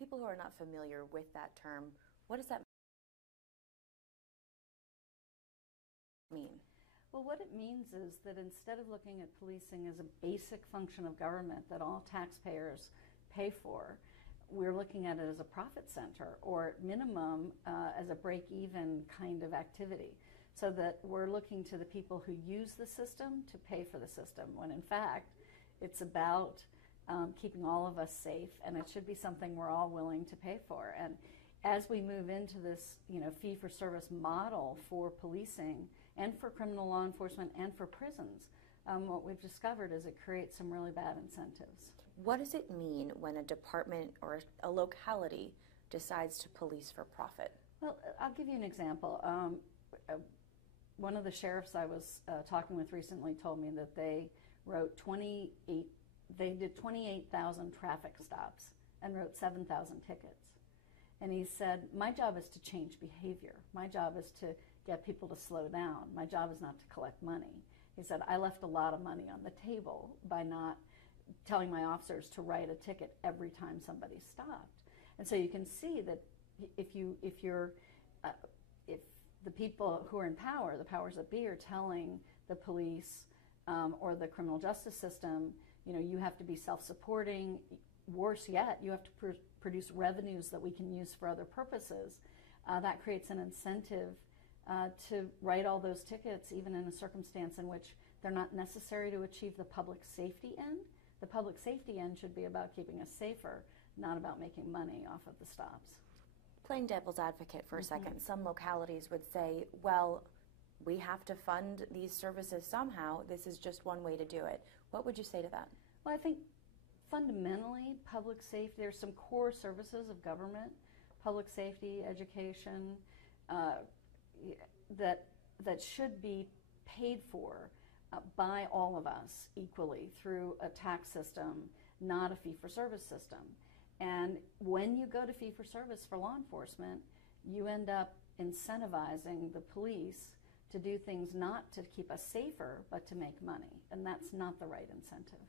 people who are not familiar with that term, what does that mean? Well, what it means is that instead of looking at policing as a basic function of government that all taxpayers pay for, we're looking at it as a profit center, or at minimum as a break-even kind of activity, so that we're looking to the people who use the system to pay for the system, when in fact it's about keeping all of us safe, and it should be something we're all willing to pay for. And as we move into this, fee-for-service model for policing and for criminal law enforcement and for prisons, what we've discovered is it creates some really bad incentives. What does it mean when a department or a locality decides to police for profit? Well, I'll give you an example. One of the sheriffs I was talking with recently told me that they did 28,000 traffic stops and wrote 7,000 tickets. And he said, my job is to change behavior. My job is to get people to slow down. My job is not to collect money. He said, I left a lot of money on the table by not telling my officers to write a ticket every time somebody stopped. And so you can see that if the people who are in power, the powers that be, are telling the police or the criminal justice system, you have to be self-supporting. Worse yet, you have to produce revenues that we can use for other purposes. That creates an incentive to write all those tickets, even in a circumstance in which they're not necessary to achieve the public safety end. The public safety end should be about keeping us safer, not about making money off of the stops. Playing devil's advocate for a second, some localities would say, well, we have to fund these services somehow. This is just one way to do it. What would you say to that? Well, I think fundamentally, public safety, there's some core services of government, public safety, education, that should be paid for by all of us equally through a tax system, not a fee-for-service system. And when you go to fee-for-service for law enforcement, you end up incentivizing the police to do things not to keep us safer, but to make money. And that's not the right incentive.